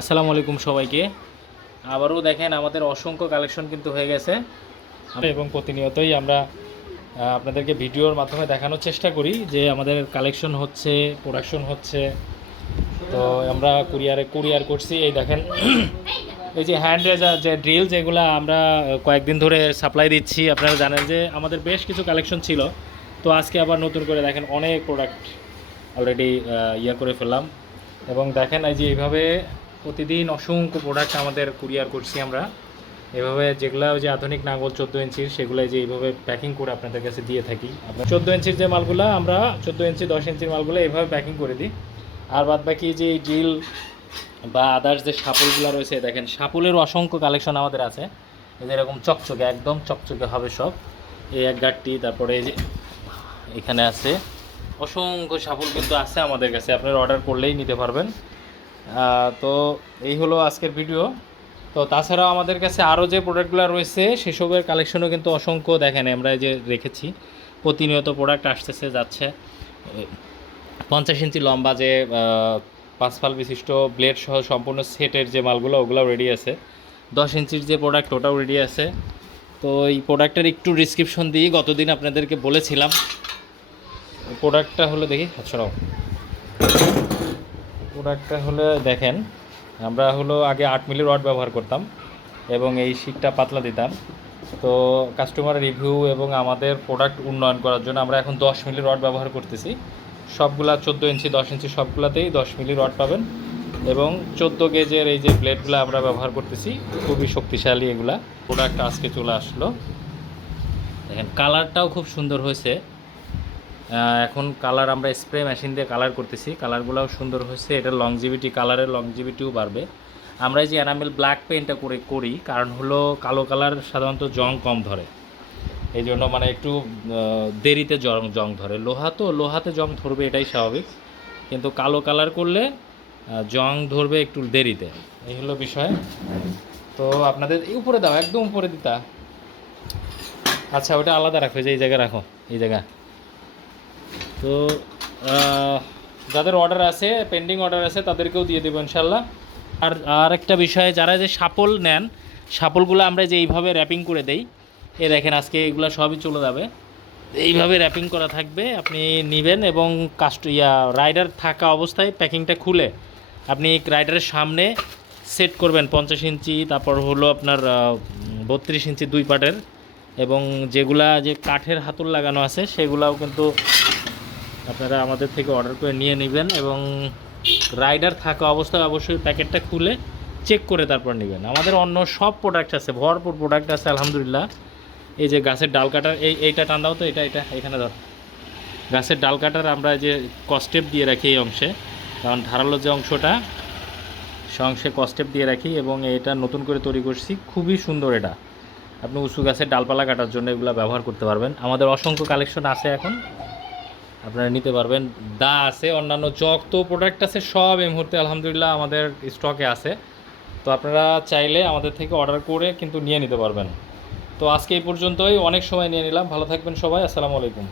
আসসালামু আলাইকুম সবাইকে। আবারও দেখেন আমাদের অসংখ্য কালেকশন কিন্তু হয়ে গেছে। এবং প্রতিনিয়তই আমরা আপনাদেরকে ভিডিওর মাধ্যমে দেখানোর চেষ্টা করি যে আমাদের কালেকশন হচ্ছে প্রোডাকশন হচ্ছে। তো আমরা কুরিয়ারে কুরিয়ার করছি। এই দেখেন, এই যে হ্যান্ড রেজার যে ড্রিল যেগুলো আমরা কয়েকদিন ধরে সাপ্লাই দিচ্ছি। আপনারা জানেন যে আমাদের বেশ কিছু কালেকশন ছিল। তো আজকে আবার নতুন করে দেখেন অনেক প্রোডাক্ট অলরেডি ইয়ে করে ফেললাম। এবং দেখেন এই যে এইভাবে প্রতিদিন অসংখ্য প্রোডাক্ট আমাদের কুরিয়ার করছি আমরা। এভাবে যেগুলো যে আধুনিক নাঙ্গল চোদ্দ ইঞ্চির সেগুলো যে এইভাবে প্যাকিং করে আপনাদের কাছে দিয়ে থাকি। আপনার চোদ্দ ইঞ্চির যে মালগুলো, আমরা চোদ্দ ইঞ্চি, দশ ইঞ্চির মালগুলো এইভাবে প্যাকিং করে দিই। আর বাদ বাকি যে ড্রিল বা আদার্স যে সাপুলগুলো রয়েছে, দেখেন সাপুলের অসংখ্য কালেকশন আমাদের আছে। এরকম চকচকে, একদম চকচকে হবে সব। এই এক গাঠটি তারপরে এই যে এখানে আছে। অসংখ্য সাপুল কিন্তু আছে আমাদের কাছে, আপনারা অর্ডার করলেই নিতে পারবেন। তো এই হলো আজকের ভিডিও তো তাছাড়াও আমাদের কাছে আরও যে প্রোডাক্টগুলো রয়েছে, সেসবের কালেকশনও কিন্তু অসংখ্য দেখেন, আমরা যে রেখেছি। প্রতিনিয়ত প্রোডাক্ট আসতেছে, যাচ্ছে। পঞ্চাশ ইঞ্চি লম্বা যে পাঁচ ফাল বিশিষ্ট ব্লেড সহ সম্পূর্ণ সেটের যে মালগুলো, ওগুলোও রেডি আছে। দশ ইঞ্চির যে প্রোডাক্ট ওটাও রেডি আছে। তো এই প্রোডাক্টের একটু ডিসক্রিপশন দিই। গতদিন আপনাদেরকে বলেছিলাম প্রোডাক্টটা হলো দেখি ছড়াও প্রোডাক্টটা হলো দেখেন, আমরা হলো আগে আট মিলি রড ব্যবহার করতাম এবং এই শিকটা পাতলা দিতাম। তো কাস্টমার রিভিউ এবং আমাদের প্রোডাক্ট উন্নয়ন করার জন্য আমরা এখন দশ মিলি রড ব্যবহার করতেছি। সবগুলা চোদ্দ ইঞ্চি, দশ ইঞ্চি সবগুলাতেই দশ মিলি রড পাবেন এবং চোদ্দ গেজের এই যে প্লেটগুলো আমরা ব্যবহার করতেছি, খুবই শক্তিশালী এগুলা। প্রোডাক্ট আজকে চলে আসলো। দেখেন কালারটাও খুব সুন্দর হয়েছে। এখন কালার আমরা স্প্রে মেশিন দিয়ে কালার করতেছি। কালারগুলোও সুন্দর হয়েছে। এটা লংজিভিটি কালারের লংজিভিটিও বাড়বে। আমরা যে এনামেল ব্ল্যাক পেন্টটা করে করি, কারণ হলো কালো কালার সাধারণত জং কম ধরে। এই জন্য মানে একটু দেরিতে জং জং ধরে। লোহা তো, লোহাতে জং ধরবে, এটাই স্বাভাবিক। কিন্তু কালো কালার করলে জং ধরবে একটু দেরিতে। এই হলো বিষয়। তো আপনাদের উপরে দাও, একদম উপরে দিতা। আচ্ছা ওটা আলাদা রাখো যে এই জায়গায় রাখো, এই জায়গা। তো যাদের অর্ডার আছে পেন্ডিং অর্ডার আছে, তাদেরকেও দিয়ে দেবো ইনশাল্লাহ। আর আর একটা বিষয়, যারা যে সাপল নেন, সাপলগুলো আমরা যে এইভাবে র্যাপিং করে দেই, এ দেখেন আজকে এগুলো সবই চলে যাবে। এইভাবে র্যাপিং করা থাকবে, আপনি নেবেন এবং কাস্ট ইয়া রাইডার থাকা অবস্থায় প্যাকিংটা খুলে আপনি রাইডারের সামনে সেট করবেন পঞ্চাশ ইঞ্চি, তারপর হলো আপনার বত্রিশ ইঞ্চি দুই পাটের এবং যেগুলা যে কাঠের হাতুল লাগানো আছে, সেগুলাও কিন্তু আপনারা আমাদের থেকে অর্ডার করে নিয়ে নেবেন এবং রাইডার থাকা অবস্থায় অবশ্যই প্যাকেটটা খুলে চেক করে তারপর নেবেন। আমাদের অন্য সব প্রোডাক্ট আছে, ভরপুর প্রোডাক্ট আছে, আলহামদুলিল্লাহ। এই যে গাছের ডাল কাটার, এই এইটা টান দাও তো, এটা এটা, এখানে ধর। গাছের ডাল কাটার আমরা যে কস্টেপ দিয়ে রাখি এই অংশে। কারণ ধারালো যে অংশটা, সে অংশে কস্টেপ দিয়ে রাখি এবং এটা নতুন করে তৈরি করছি। খুবই সুন্দর এটা। আপনি উঁচু গাছের ডালপালা কাটার জন্য এগুলো ব্যবহার করতে পারবেন। আমাদের অসংখ্য কালেকশন আছে এখন। আপনারা নিতে পারবেন। দা আছে, অন্যান্য চক তো প্রোডাক্ট আছে, সব এই মুহূর্তে আলহামদুলিল্লাহ আমাদের স্টকে আছে। তো আপনারা চাইলে আমাদের থেকে অর্ডার করে কিন্তু নিয়ে নিতে পারবেন। তো আজকে এই পর্যন্তই, অনেক সময় নিয়ে নিলাম। ভালো থাকবেন সবাই, আসসালামু আলাইকুম।